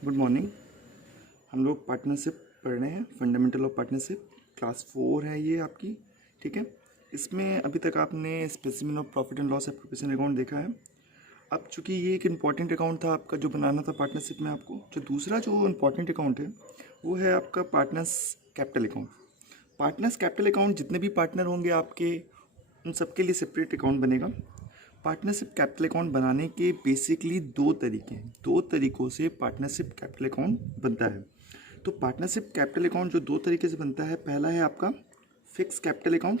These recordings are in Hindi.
Good morning. हम लोग पार्टनरशिप पढ़ रहे हैं, फंडामेंटल ऑफ पार्टनरशिप, क्लास 4 है ये आपकी। ठीक है, इसमें अभी तक आपने specimen of profit and loss appropriation account देखा है। अब चूंकि ये एक इम्पॉर्टेंट अकाउंट था आपका जो बनाना था पार्टनरशिप में, आपको जो दूसरा जो इम्पॉर्टेंट अकाउंट है वो है आपका partners capital account. Partners capital account जितने भी पार्टनर होंगे आपके, उन सबके लिए सेपरेट अकाउंट बनेगा। पार्टनरशिप कैपिटल अकाउंट बनाने के बेसिकली दो तरीके हैं, दो तरीक़ों से पार्टनरशिप कैपिटल अकाउंट बनता है। तो पार्टनरशिप कैपिटल अकाउंट जो दो तरीके से बनता है, पहला है आपका फिक्स कैपिटल अकाउंट,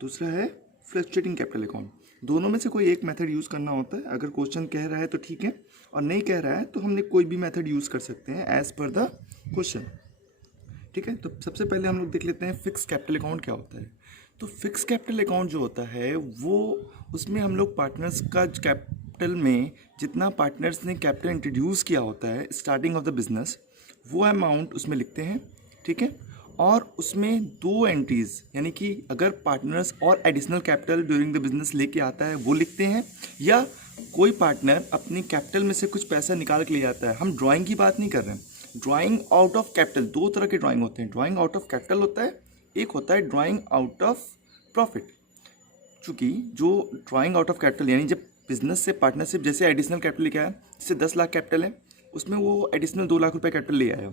दूसरा है फ्लक्चुएटिंग कैपिटल अकाउंट। दोनों में से कोई एक मेथड यूज़ करना होता है। अगर क्वेश्चन कह रहा है तो ठीक है, और नहीं कह रहा है तो हमने कोई भी मेथड यूज़ कर सकते हैं एज़ पर द क्वेश्चन। ठीक है, तो सबसे पहले हम लोग देख लेते हैं फिक्स कैपिटल अकाउंट क्या होता है। तो फिक्स कैपिटल अकाउंट जो होता है वो, उसमें हम लोग पार्टनर्स का कैपिटल में जितना पार्टनर्स ने कैपिटल इंट्रोड्यूस किया होता है स्टार्टिंग ऑफ द बिजनेस, वो अमाउंट उसमें लिखते हैं। ठीक है, और उसमें दो एंट्रीज, यानी कि अगर पार्टनर्स और additional capital during the business लेके आता है वो लिखते हैं, या कोई पार्टनर अपनी कैपिटल में से कुछ पैसा निकाल के ले जाता है। हम ड्राइंग की बात नहीं कर रहे हैं, ड्राइंग आउट ऑफ कैपिटल। दो तरह के ड्राइंग होते हैं, ड्राइंग आउट ऑफ कैपिटल होता है, एक होता है ड्राइंग आउट ऑफ प्रॉफिट। चूँकि जो ड्राइंग आउट ऑफ कैपिटल यानी जब बिजनेस से पार्टनरशिप, जैसे एडिशनल कैपिटल लेके आया, जैसे 10 लाख कैपिटल है, उसमें वो एडिशनल 2 लाख रुपए कैपिटल ले आया,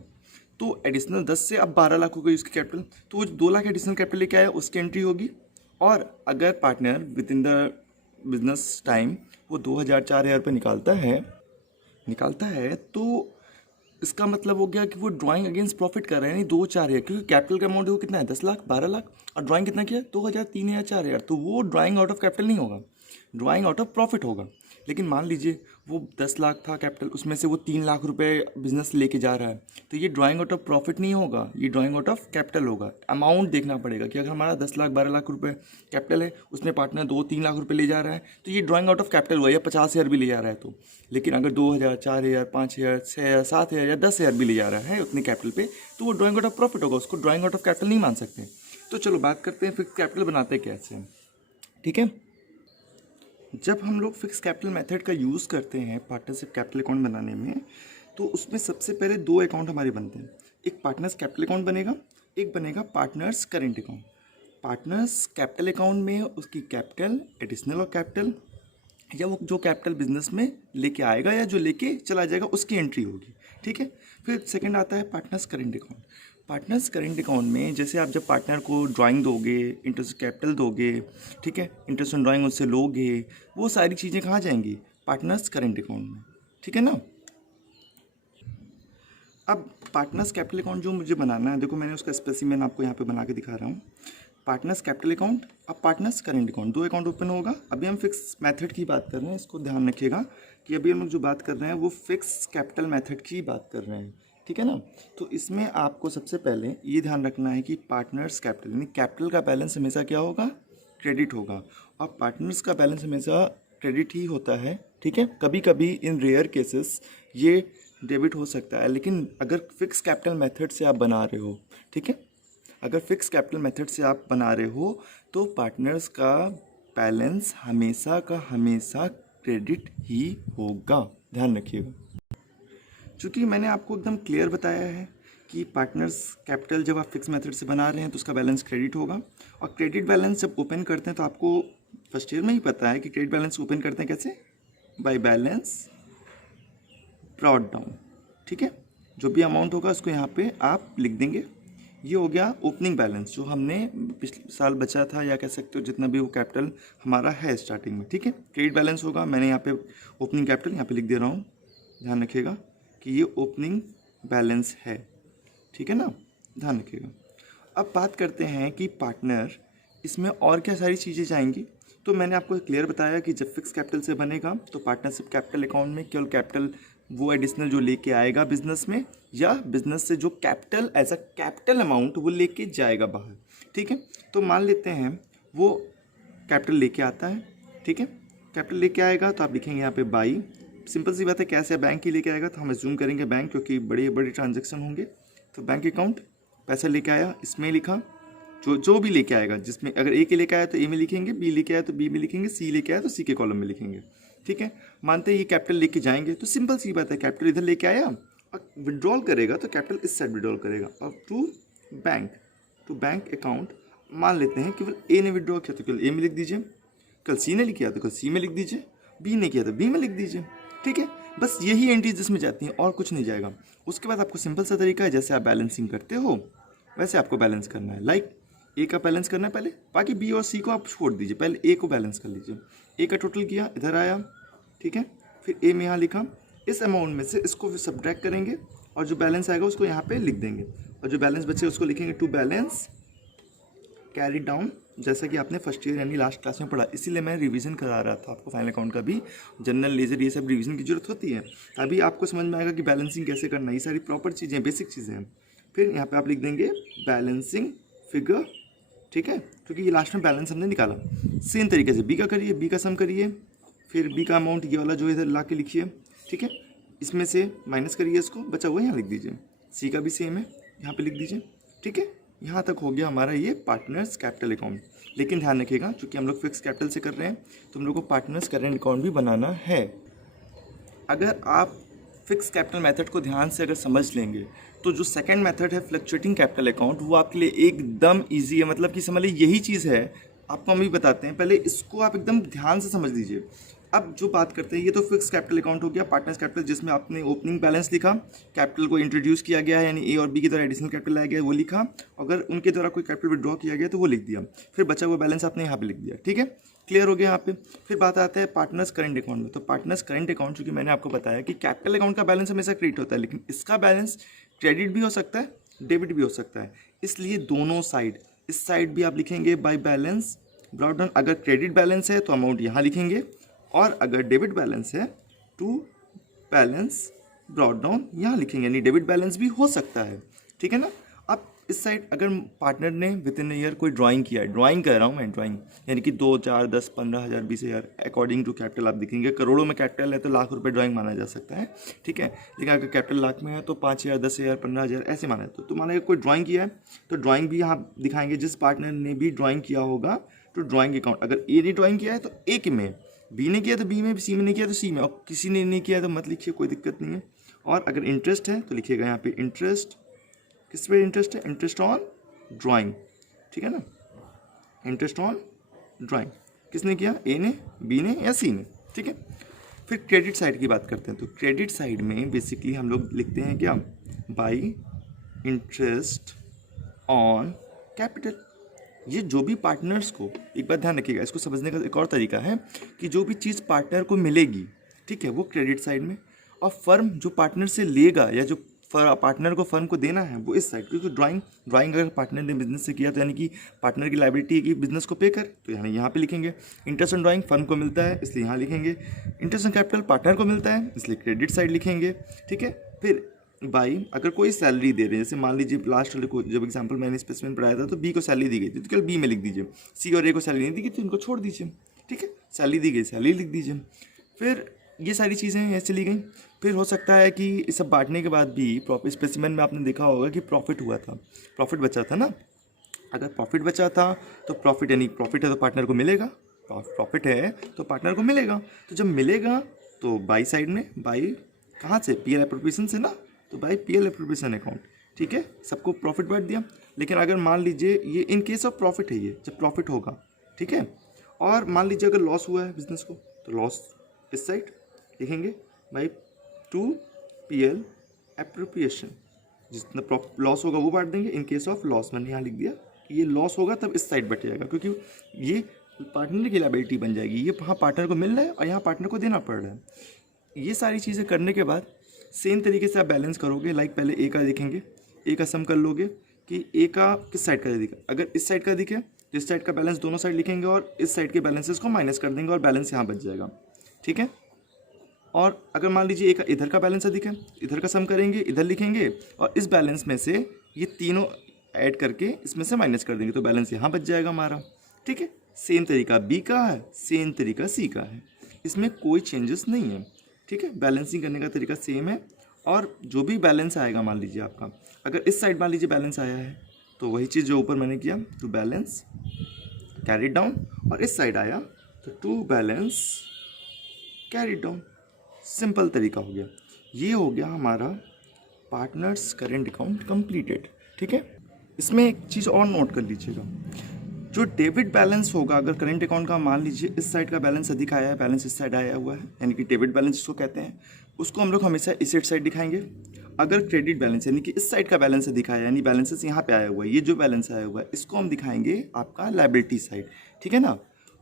तो एडिशनल 10 से अब 12 लाख हो गई उसकी कैपिटल, तो वो 2 लाख एडिशनल कैपिटल लेके आया उसकी एंट्री होगी। और अगर partner with in the business time वो 2,000-4,000 रुपये निकालता है तो इसका मतलब हो गया कि वो ड्राइंग अगेंस्ट प्रॉफिट कर रहे हैं, नहीं 2-4 है, क्योंकि कैपिटल का अमाउंट वो कितना है, 10 लाख 12 लाख, और ड्राइंग कितना किया, 2,000 3,000 4,000, तो वो ड्राइंग आउट ऑफ कैपिटल नहीं होगा, ड्राइंग आउट ऑफ प्रॉफिट होगा। लेकिन मान लीजिए वो 10 लाख था कैपिटल, उसमें से वो 3 लाख रुपए बिजनेस लेके जा रहा है, तो ये ड्राइंग आउट ऑफ प्रॉफिट नहीं होगा, ये ड्राइंग आउट ऑफ कैपिटल होगा। अमाउंट देखना पड़ेगा कि अगर हमारा 10 लाख 12 लाख रुपए कैपिटल है, उसमें पार्टनर 2-3 लाख रुपए ले जा रहा है, तो ये ड्राइंग आउट ऑफ कैपिटल हुआ, या 50,000 भी ले जा रहा है तो। लेकिन अगर 2,000 4,000 5,000 6,000 7,000 या 10,000 भी ले जा रहा है उतने कैपिटल पे, तो वो ड्राइंग आउट ऑफ प्रॉफिट होगा, उसको ड्राइंग आउट ऑफ कैपिटल नहीं मान सकते। तो चलो बात करते हैं फिक्स कैपिटल बनाते कैसे हैं। ठीक है, जब हम लोग फिक्स कैपिटल मेथड का यूज़ करते हैं पार्टनरशिप कैपिटल अकाउंट बनाने में, तो उसमें सबसे पहले दो अकाउंट हमारे बनते हैं। एक पार्टनर्स कैपिटल अकाउंट बनेगा, एक बनेगा partners current account. Partners capital account में उसकी कैपिटल, एडिशनल और कैपिटल, या वो जो कैपिटल बिजनेस में लेके आएगा या जो लेके चला जाएगा उसकी एंट्री होगी। ठीक है, फिर सेकंड आता है partners current account. Partners current account में जैसे आप जब पार्टनर को ड्राइंग दोगे, इंटरेस्ट कैपिटल दोगे, ठीक है, इंटरेस्ट ऑन ड्राइंग उससे लोगे, वो सारी चीज़ें कहाँ जाएंगी, पार्टनर्स करेंट अकाउंट में। ठीक है ना। अब पार्टनर्स कैपिटल अकाउंट जो मुझे बनाना है, देखो मैंने उसका स्पेसिमेन आपको यहाँ पे बना के दिखा रहा हूँ। पार्टनर्स कैपिटल अकाउंट, अब पार्टनर्स करेंट अकाउंट, दो अकाउंट ओपन होगा। अभी हम फिक्स मेथड की बात कर रहे हैं, इसको ध्यान रखिएगा कि अभी हम लोग जो बात कर रहे हैं वो फिक्स कैपिटल मेथड की बात कर रहे हैं। ठीक है ना। तो इसमें आपको सबसे पहले ये ध्यान रखना है कि पार्टनर्स कैपिटल यानी कैपिटल का बैलेंस हमेशा क्या होगा, क्रेडिट होगा, और पार्टनर्स का बैलेंस हमेशा क्रेडिट ही होता है। ठीक है, कभी कभी इन रेयर केसेस ये डेबिट हो सकता है, लेकिन अगर फिक्स कैपिटल मेथड से आप बना रहे हो, ठीक है, अगर फिक्स कैपिटल मेथड से आप बना रहे हो तो पार्टनर्स का बैलेंस हमेशा का हमेशा क्रेडिट ही होगा, ध्यान रखिएगा। चूँकि मैंने आपको एकदम क्लियर बताया है कि पार्टनर्स कैपिटल जब आप फिक्स मेथड से बना रहे हैं तो उसका बैलेंस क्रेडिट होगा, और क्रेडिट बैलेंस जब ओपन करते हैं तो आपको फर्स्ट ईयर में ही पता है कि क्रेडिट बैलेंस ओपन करते हैं कैसे, बाय बैलेंस ब्रॉट डाउन। ठीक है, जो भी अमाउंट होगा उसको यहाँ पे आप लिख देंगे। ये हो गया ओपनिंग बैलेंस जो हमने पिछले साल बचा था, या कह सकते हो जितना भी वो कैपिटल हमारा है स्टार्टिंग में। ठीक है, क्रेडिट बैलेंस होगा, मैंने यहाँ पे ओपनिंग कैपिटल यहाँ पे लिख दे रहा हूँ, ध्यान रखिएगा कि ये ओपनिंग बैलेंस है। ठीक है ना, ध्यान रखिएगा। अब बात करते हैं कि पार्टनर इसमें और क्या सारी चीज़ें जाएंगी। तो मैंने आपको क्लियर बताया कि जब फिक्स कैपिटल से बनेगा तो पार्टनरशिप कैपिटल अकाउंट में केवल कैपिटल वो एडिशनल जो लेके आएगा बिजनेस में, या बिजनेस से जो capital as a capital amount वो लेके जाएगा बाहर। ठीक है, तो मान लेते हैं वो कैपिटल लेके आता है। ठीक है, कैपिटल लेके आएगा तो आप लिखेंगे यहाँ पे बाई, सिंपल सी बात है, कैसे बैंक ही लेके आएगा तो हम एज्यूम करेंगे बैंक, क्योंकि बड़े बड़े ट्रांजेक्शन होंगे। तो बैंक अकाउंट, पैसा लेके आया, इसमें लिखा जो भी लेके आएगा, जिसमें अगर ए के लेके आया तो ए में लिखेंगे, बी लेके आया तो बी में लिखेंगे, सी लेके आया तो सी के कॉलम में लिखेंगे। ठीक है, मानते हैं ये कैपिटल लेके जाएंगे, तो सिंपल सी बात है, कैपिटल इधर लेके आया विड्रॉल करेगा तो कैपिटल इस साइड विड्रॉल करेगा। अब टू बैंक अकाउंट, मान लेते हैं केवल ए ने विड्रॉ किया तो केवल ए में लिख दीजिए, कल सी ने किया तो कल सी में लिख दीजिए, बी ने किया तो बी में लिख दीजिए। ठीक है, बस यही एंट्रीज जिसमें जाती हैं और कुछ नहीं जाएगा। उसके बाद आपको सिंपल सा तरीका है, जैसे आप बैलेंसिंग करते हो वैसे आपको बैलेंस करना है। लाइक ए का बैलेंस करना है पहले, बाकी बी और सी को आप छोड़ दीजिए, पहले ए को बैलेंस कर लीजिए। ए का टोटल किया, इधर आया, ठीक है, फिर ए में यहाँ लिखा, इस अमाउंट में से इसको सब्ट्रैक्ट करेंगे और जो बैलेंस आएगा उसको यहाँ पे लिख देंगे, और जो बैलेंस बचे उसको लिखेंगे टू बैलेंस कैरी डाउन, जैसा कि आपने फर्स्ट ईयर यानी लास्ट क्लास में पढ़ा। इसीलिए मैं रिवीजन करा रहा था आपको, फाइनल अकाउंट का भी, जनरल लेजर ये सब रिवीजन की जरूरत होती है, तभी आपको समझ में आएगा कि बैलेंसिंग कैसे करना है। ये सारी प्रॉपर चीज़ें, बेसिक चीज़ें हैं। फिर यहाँ पे आप लिख देंगे बैलेंसिंग फिगर, ठीक है, क्योंकि ये लास्ट में बैलेंस हमने निकाला। सेम तरीके से बी का करिए, बी का सम करिए, फिर बी का अमाउंट ये वाला जो इधर ला के लिखिए, ठीक है, इसमें से माइनस करिए, इसको बचा हुआ यहाँ लिख दीजिए। सी का भी सेम है, यहाँ पे लिख दीजिए। ठीक है, यहाँ तक हो गया हमारा ये पार्टनर्स कैपिटल अकाउंट। लेकिन ध्यान रखिएगा, क्योंकि हम लोग फिक्स कैपिटल से कर रहे हैं तो हम लोग को पार्टनर्स करेंट अकाउंट भी बनाना है। अगर आप फिक्स कैपिटल मेथड को ध्यान से अगर समझ लेंगे तो जो सेकंड मेथड है फ्लक्चुएटिंग कैपिटल अकाउंट, वो आपके लिए एकदम इजी है। मतलब कि समझ लीजिए यही चीज़ है, आपको हम भी बताते हैं, पहले इसको आप एकदम ध्यान से समझ लीजिए। अब जो बात करते हैं, ये तो फिक्स कैपिटल अकाउंट हो गया, पार्टनर्स कैपिटल, जिसमें आपने ओपनिंग बैलेंस लिखा, कैपिटल को इंट्रोड्यूस किया गया है, यानी ए और बी की द्वारा एडिशनल कैपिटल लाया गया वो लिखा, अगर उनके द्वारा कोई कैपिटल विड्रॉ किया गया तो वो लिख दिया, फिर बचा हुआ बैलेंस आपने यहाँ पे लिख दिया। ठीक है, क्लियर हो गया यहाँ पे। फिर बात आता है पार्टनर्स करंट अकाउंट में। तो पार्टनर्स करंट अकाउंट, चूंकि मैंने आपको बताया कि कैपिटल अकाउंट का बैलेंस हमेशा क्रेडिट होता है, लेकिन इसका बैलेंस क्रेडिट भी हो सकता है, डेबिट भी हो सकता है, इसलिए दोनों साइड, इस साइड भी आप लिखेंगे बाय बैलेंस ब्रॉट डाउन। अगर क्रेडिट बैलेंस है तो अमाउंट यहाँ लिखेंगे, और अगर डेबिट बैलेंस है टू बैलेंस ब्रॉट डाउन यहाँ लिखेंगे, यानी डेबिट बैलेंस भी हो सकता है। ठीक है ना। अब इस साइड अगर पार्टनर ने विद इन ईयर कोई ड्राइंग किया है, ड्राइंग कर रहा हूँ मैं, ड्राइंग यानी कि 2, 4, 10, 15,000, 20,000 अकॉर्डिंग टू कैपिटल आप दिखेंगे। करोड़ों में कैपिटल है तो लाख रुपए ड्राइंग माना जा सकता है, ठीक है। लेकिन अगर कैपिटल लाख में है तो 5,000, 10,000, 15,000 ऐसे माना है। तो माना कोई ड्राइंग किया है तो ड्राइंग भी यहाँ दिखाएंगे, जिस पार्टनर ने भी ड्राइंग किया होगा तो ड्राइंग अकाउंट। अगर ए ने ड्राइंग किया है तो ए में, बी ने किया तो बी में, सी में नहीं किया तो सी में, और किसी ने नहीं किया तो मत लिखिए, कोई दिक्कत नहीं है। और अगर इंटरेस्ट है तो लिखिएगा यहाँ पे इंटरेस्ट, किस पे इंटरेस्ट है, इंटरेस्ट ऑन ड्राइंग, ठीक है ना, इंटरेस्ट ऑन ड्राइंग। किसने किया, ए ने, बी ने या सी ने, ठीक है। फिर क्रेडिट साइड की बात करते हैं। तो क्रेडिट साइड में बेसिकली हम लोग लिखते हैं क्या, बाई इंटरेस्ट ऑन कैपिटल। ये जो भी पार्टनर्स को, एक बात ध्यान रखिएगा, इसको समझने का एक और तरीका है कि जो भी चीज़ पार्टनर को मिलेगी, ठीक है, वो क्रेडिट साइड में, और फर्म जो पार्टनर से लेगा या जो पार्टनर को फर्म को देना है वो इस साइड। क्योंकि ड्राइंग अगर पार्टनर ने बिजनेस से किया तो यानी कि पार्टनर की लायबिलिटी है कि बिजनेस को पे कर, तो यानी यहाँ पे लिखेंगे। इंटरेस्ट ऑन ड्राइंग फर्म को मिलता है इसलिए यहाँ लिखेंगे। इंटरेस्ट ऑन कैपिटल पार्टनर को मिलता है इसलिए क्रेडिट साइड लिखेंगे, ठीक है। फिर बाई अगर कोई सैलरी दे रहे हैं, जैसे मान लीजिए लास्ट वाले को जब एग्जांपल मैंने स्पेसिफिक पढ़ाया था तो बी को सैलरी दी गई थी तो केवल बी में लिख दीजिए। सी और ए को सैलरी नहीं दी गई तो इनको छोड़ दीजिए, ठीक है। सैलरी दी गई, सैलरी लिख दीजिए। फिर ये सारी चीज़ें ऐसे ली गई। फिर हो सकता है कि इस सब बांटने के बाद भी प्रॉफिट स्पेसिमेन में आपने देखा होगा कि प्रॉफिट हुआ था, प्रॉफिट बचा था ना। अगर प्रॉफिट बचा था तो प्रॉफिट, यानी प्रॉफिट है तो पार्टनर को मिलेगा, प्रॉफिट है तो पार्टनर को मिलेगा। तो जब मिलेगा तो बाई साइड में, बाई कहाँ से, पीएल एप्रोप्रिएशन से ना, तो बाई पीएल एप्रोप्रिएशन अकाउंट, ठीक है। सबको प्रॉफिट बांट दिया। लेकिन अगर मान लीजिए ये इन केस ऑफ प्रॉफिट है, ये जब प्रॉफिट होगा, ठीक है। और मान लीजिए अगर लॉस हुआ है बिजनेस को तो लॉस इस साइड लिखेंगे बाई टू पीएल एप्रोप्रिएशन। जितना लॉस होगा वो बांट देंगे। इन केस ऑफ लॉस मैंने यहाँ लिख दिया कि ये लॉस होगा तब इस साइड बट जाएगा, क्योंकि ये पार्टनर की लायबिलिटी बन जाएगी। ये वहाँ पार्टनर को मिल रहा है और यहाँ पार्टनर को देना पड़ रहा है। ये सारी चीज़ें करने के बाद सेम तरीके से आप बैलेंस करोगे। लाइक पहले ए का देखेंगे, ए का सम कर लोगे कि ए का किस साइड का दिखा। अगर इस साइड का दिखे तो इस साइड का बैलेंस दोनों साइड लिखेंगे और इस साइड के बैलेंसेस को माइनस कर देंगे और बैलेंस यहाँ बच जाएगा, ठीक है। और अगर मान लीजिए एक इधर का बैलेंस दिखे, इधर का सम करेंगे, इधर लिखेंगे और इस बैलेंस में से ये तीनों ऐड करके इसमें से माइनस कर देंगे तो बैलेंस यहाँ बच जाएगा हमारा, ठीक है। सेम तरीका बी का है, सेम तरीका सी का है, इसमें कोई चेंजेस नहीं है, ठीक है। बैलेंसिंग करने का तरीका सेम है। और जो भी बैलेंस आएगा, मान लीजिए आपका अगर इस साइड मान लीजिए बैलेंस आया है तो वही चीज़ जो ऊपर मैंने किया, टू बैलेंस कैरी डाउन, और इस साइड आया तो to balance carry down. Simple तरीका हो गया। ये हो गया हमारा पार्टनर्स करेंट अकाउंट कंप्लीटेड, ठीक है। इसमें एक चीज़ और नोट कर लीजिएगा, जो डेबिट बैलेंस होगा अगर करेंट अकाउंट का, मान लीजिए इस साइड का बैलेंस अधिक आया है, बैलेंस इस साइड आया हुआ है, यानी कि डेबिट बैलेंस जिसको कहते हैं, उसको हम लोग हमेशा इस साइड दिखाएंगे। अगर क्रेडिट बैलेंस यानी कि इस साइड का बैलेंस अधिक आया, यानी बैलेंसेस यहाँ पे आया हुआ है, ये जो बैलेंस आया हुआ है इसको हम दिखाएंगे आपका लायबिलिटी साइड, ठीक है ना।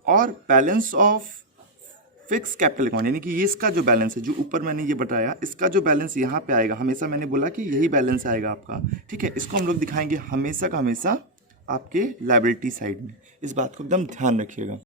और balance of fix capital account यानी कि ये इसका जो बैलेंस है, जो ऊपर मैंने ये बताया, इसका जो बैलेंस यहाँ पे आएगा, हमेशा मैंने बोला कि यही बैलेंस आएगा आपका, ठीक है। इसको हम लोग दिखाएंगे हमेशा का हमेशा आपके लायबिलिटी साइड में। इस बात को एकदम ध्यान रखिएगा।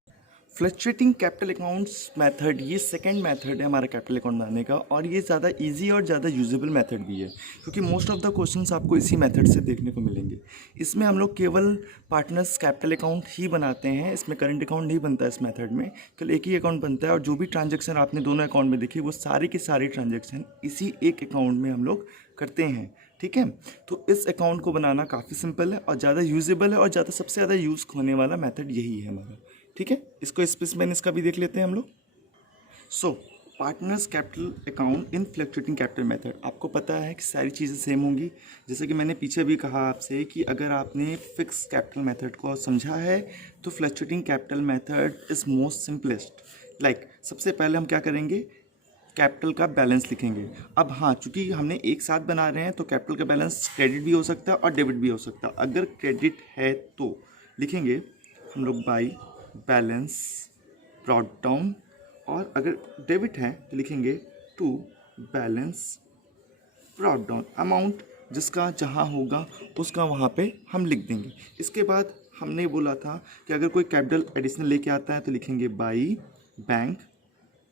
फ्लक्चुएटिंग कैपिटल अकाउंट्स मेथड, ये सेकंड मेथड है हमारा कैपिटल अकाउंट बनाने का, और ये ज़्यादा इजी और ज़्यादा यूजेबल मेथड भी है, क्योंकि मोस्ट ऑफ द क्वेश्चंस आपको इसी मेथड से देखने को मिलेंगे। इसमें हम लोग केवल पार्टनर्स कैपिटल अकाउंट ही बनाते हैं, इसमें करंट अकाउंट नहीं बनता इस मेथड में, केवल एक ही अकाउंट बनता है, और जो भी ट्रांजेक्शन आपने दोनों अकाउंट में देखी वो सारे के सारे ट्रांजेक्शन इसी एक अकाउंट में हम लोग करते हैं, ठीक है। तो इस अकाउंट को बनाना काफ़ी सिंपल है और ज़्यादा यूजेबल है, और ज़्यादा सबसे ज़्यादा यूज़ होने वाला मेथड यही है हमारा, ठीक है। इसको स्पेसिफिक इसका भी देख लेते हैं हम लोग। So partners capital account in fluctuating capital method, आपको पता है कि सारी चीज़ें सेम होंगी। जैसे कि मैंने पीछे भी कहा आपसे कि अगर आपने फिक्स कैपिटल मेथड को समझा है तो fluctuating capital method is most simplest. Like सबसे पहले हम क्या करेंगे, कैपिटल का बैलेंस लिखेंगे। अब हाँ, चूंकि हमने एक साथ बना रहे हैं तो कैपिटल का बैलेंस क्रेडिट भी हो सकता है और डेबिट भी हो सकता है। अगर क्रेडिट है तो लिखेंगे हम लोग बाई बैलेंस ब्रॉट डाउन, और अगर डेबिट है तो लिखेंगे to balance brought down. Amount जिसका जहाँ होगा उसका वहाँ पे हम लिख देंगे। इसके बाद हमने बोला था कि अगर कोई कैपिटल एडिशनल लेके आता है तो लिखेंगे बाई बैंक,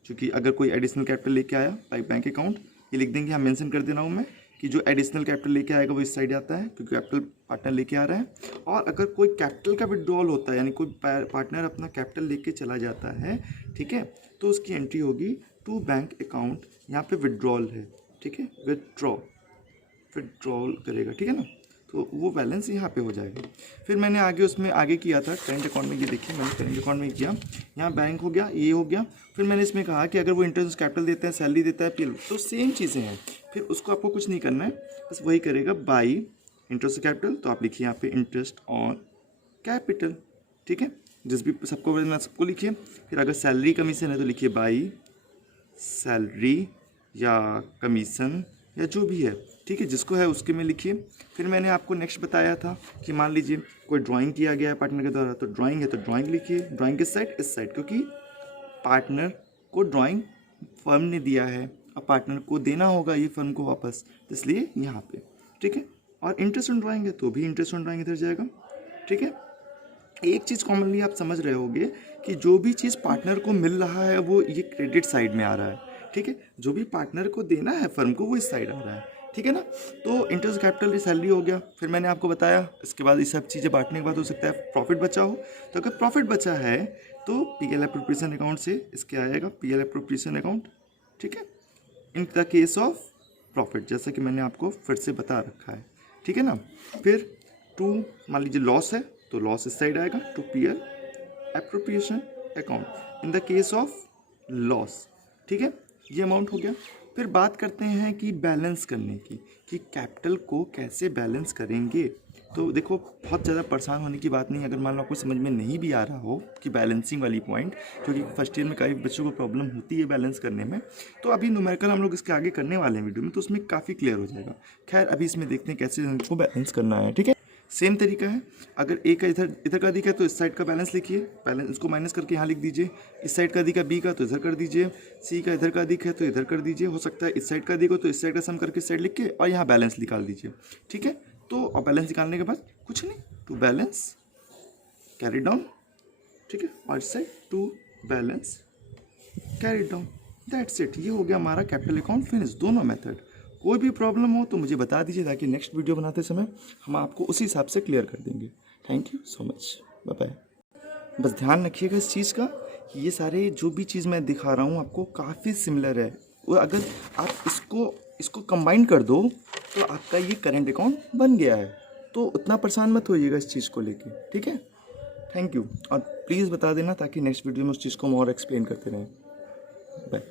क्योंकि अगर कोई एडिशनल कैपिटल लेके आया बाई बैंक अकाउंट, ये लिख देंगे। हम मेंशन कर दे रहा हूँ मैं कि जो एडिशनल कैपिटल लेके आएगा वो इस साइड आता है, क्योंकि कैपिटल पार्टनर लेके आ रहा है। और अगर कोई कैपिटल का विड्रॉल होता है, यानी कोई पार्टनर अपना कैपिटल लेके चला जाता है, ठीक है, तो उसकी एंट्री होगी टू बैंक अकाउंट। यहाँ पे विड्रॉल है, ठीक है, विड्रॉल करेगा, ठीक है ना, तो वो बैलेंस यहाँ पे हो जाएगा। फिर मैंने आगे उसमें आगे किया था करेंट अकाउंट में, ये देखिए मैंने करेंट अकाउंट में किया, यहाँ बैंक हो गया, ये हो गया। फिर मैंने इसमें कहा कि अगर वो इंटरेस्ट कैपिटल देता है, सैलरी देता है, पीएल, तो सेम चीज़ें हैं। फिर उसको आपको कुछ नहीं करना है, बस वही करेगा बाई इंटरेस्ट कैपिटल, तो आप लिखिए यहाँ पे इंटरेस्ट ऑन कैपिटल, ठीक है, जिस भी सबको बोलना सबको लिखिए। फिर अगर सैलरी कमीशन है तो लिखिए बाई सैलरी या कमीशन या जो भी है, ठीक है, जिसको है उसके में लिखिए। फिर मैंने आपको नेक्स्ट बताया था कि मान लीजिए कोई ड्राइंग किया गया है पार्टनर के द्वारा, तो ड्राइंग है तो ड्राइंग लिखिए। ड्राइंग किस साइड, इस साइड, क्योंकि पार्टनर को ड्राइंग फर्म ने दिया है, अब पार्टनर को देना होगा ये फर्म को वापस, तो इसलिए यहाँ पे, ठीक है। और इंटरेस्ट ऑन ड्राइंग है तो भी इंटरेस्ट ऑन ड्राइंग इधर जाएगा, ठीक है। एक चीज़ कॉमनली आप समझ रहे होंगे कि जो भी चीज़ पार्टनर को मिल रहा है वो ये क्रेडिट साइड में आ रहा है, ठीक है। जो भी पार्टनर को देना है फर्म को वो इस साइड आ रहा है, ठीक है ना। तो इंटरेस्ट कैपिटल सैलरी हो गया। फिर मैंने आपको बताया इसके बाद ये सब चीज़ें बांटने के बाद हो सकता है प्रॉफिट बचा हो, तो अगर प्रॉफिट बचा है तो पीएल एप्रोप्रिएशन अकाउंट से इसके आएगा पीएल एप्रोप्रिएशन अकाउंट, ठीक है, इन द केस ऑफ प्रॉफिट, जैसा कि मैंने आपको फिर से बता रखा है, ठीक है ना। फिर टू मान लीजिए लॉस है तो लॉस इस साइड आएगा to PL appropriation account in the case of loss, ठीक है, ये अमाउंट हो गया। फिर बात करते हैं कि बैलेंस करने की, कि कैपिटल को कैसे बैलेंस करेंगे। तो देखो बहुत ज़्यादा परेशान होने की बात नहीं, अगर मान लो आपको समझ में नहीं भी आ रहा हो कि बैलेंसिंग वाली पॉइंट, क्योंकि फर्स्ट ईयर में कई बच्चों को प्रॉब्लम होती है बैलेंस करने में, तो अभी न्यूमेरिकल हम लोग इसके आगे करने वाले हैं वीडियो में, तो उसमें काफ़ी क्लियर हो जाएगा। खैर अभी इसमें देखते हैं कैसे इनको बैलेंस करना है, ठीक है। सेम तरीका है, अगर ए का इधर का दिखा है तो इस साइड का बैलेंस लिखिए, बैलेंस इसको माइनस करके यहाँ लिख दीजिए। इस साइड का दिखा बी का तो इधर कर दीजिए, सी का इधर का दिख है तो इधर कर दीजिए। हो सकता है इस साइड का दिखो तो इस साइड का सम करके इस साइड लिख के और यहाँ बैलेंस निकाल दीजिए, ठीक है। तो और बैलेंस निकालने के बाद कुछ नहीं, टू बैलेंस कैरी डाउन, ठीक है, और इस side to balance carry down, that's it. ये हो गया हमारा कैपिटल अकाउंट फिनिश, दोनों मेथड। कोई भी प्रॉब्लम हो तो मुझे बता दीजिए, ताकि नेक्स्ट वीडियो बनाते समय हम आपको उसी हिसाब से क्लियर कर देंगे। Thank you so much, bye bye. बस ध्यान रखिएगा इस चीज़ का, ये सारे जो भी चीज़ मैं दिखा रहा हूँ आपको काफ़ी सिमिलर है, और अगर आप इसको कंबाइन कर दो तो आपका ये करेंट अकाउंट बन गया है। तो उतना परेशान मत होइएगा इस चीज़ को लेके, ठीक है। थैंक यू, और प्लीज़ बता देना ताकि नेक्स्ट वीडियो में उस चीज़ को हम और एक्सप्लेन करते रहें। बाय।